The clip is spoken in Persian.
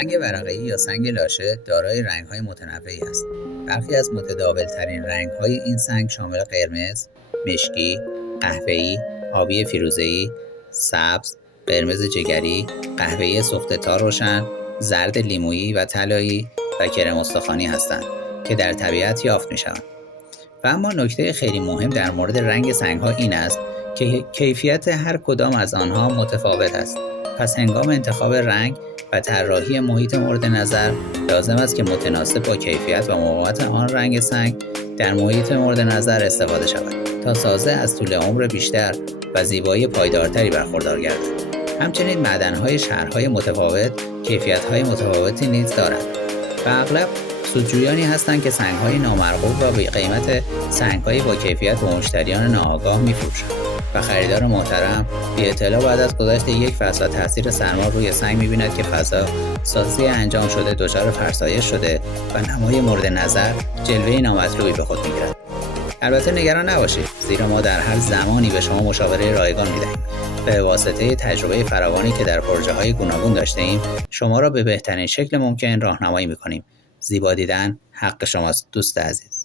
سنگ ورقه‌ای یا سنگ لاشه دارای رنگ‌های متنوعی است. برخی از متداول‌ترین رنگ‌های این سنگ شامل قرمز، مشکی، قهوه‌ای، آبی فیروزه‌ای، سبز، قرمز جگری، قهوه‌ای سوخته‌تار روشن، زرد لیمویی و طلایی و کرم استخوانی هستند که در طبیعت یافت می‌شوند. و اما نکته خیلی مهم در مورد رنگ سنگ‌ها این است که کیفیت هر کدام از آنها متفاوت است. پس هنگام انتخاب رنگ و طراحی محیط مورد نظر لازم است که متناسب با کیفیت و مقاومت آن رنگ سنگ در محیط مورد نظر استفاده شود تا سازه از طول عمر بیشتر و زیبایی پایدارتری برخوردار گردد. همچنین معدن‌های شهرهای متفاوت کیفیت‌های متفاوتی نیز دارند و اغلب سودجویانی هستند که سنگ‌های نامرغوب را به قیمت سنگ‌هایی با کیفیت به مشتریان ناآگاه می‌فروشند و خریدار محترم بی اطلاع بعد از گذشت یک فصل و تاثیر سرما روی سنگ می‌بیند که فضا سازی انجام شده دچار فرسایش شده و نمای مورد نظر جلوه نامطلوبی به خود می‌گیرد. البته نگران نباشید، زیرا ما در هر زمانی به شما مشاوره رایگان می‌دهیم و به واسطه تجربه فراوانی که در پروژه‌های گوناگون داشته‌ایم شما را به بهترین شکل ممکن راهنمایی می‌کنیم. زیبا دیدن حق شماست دوست عزیز.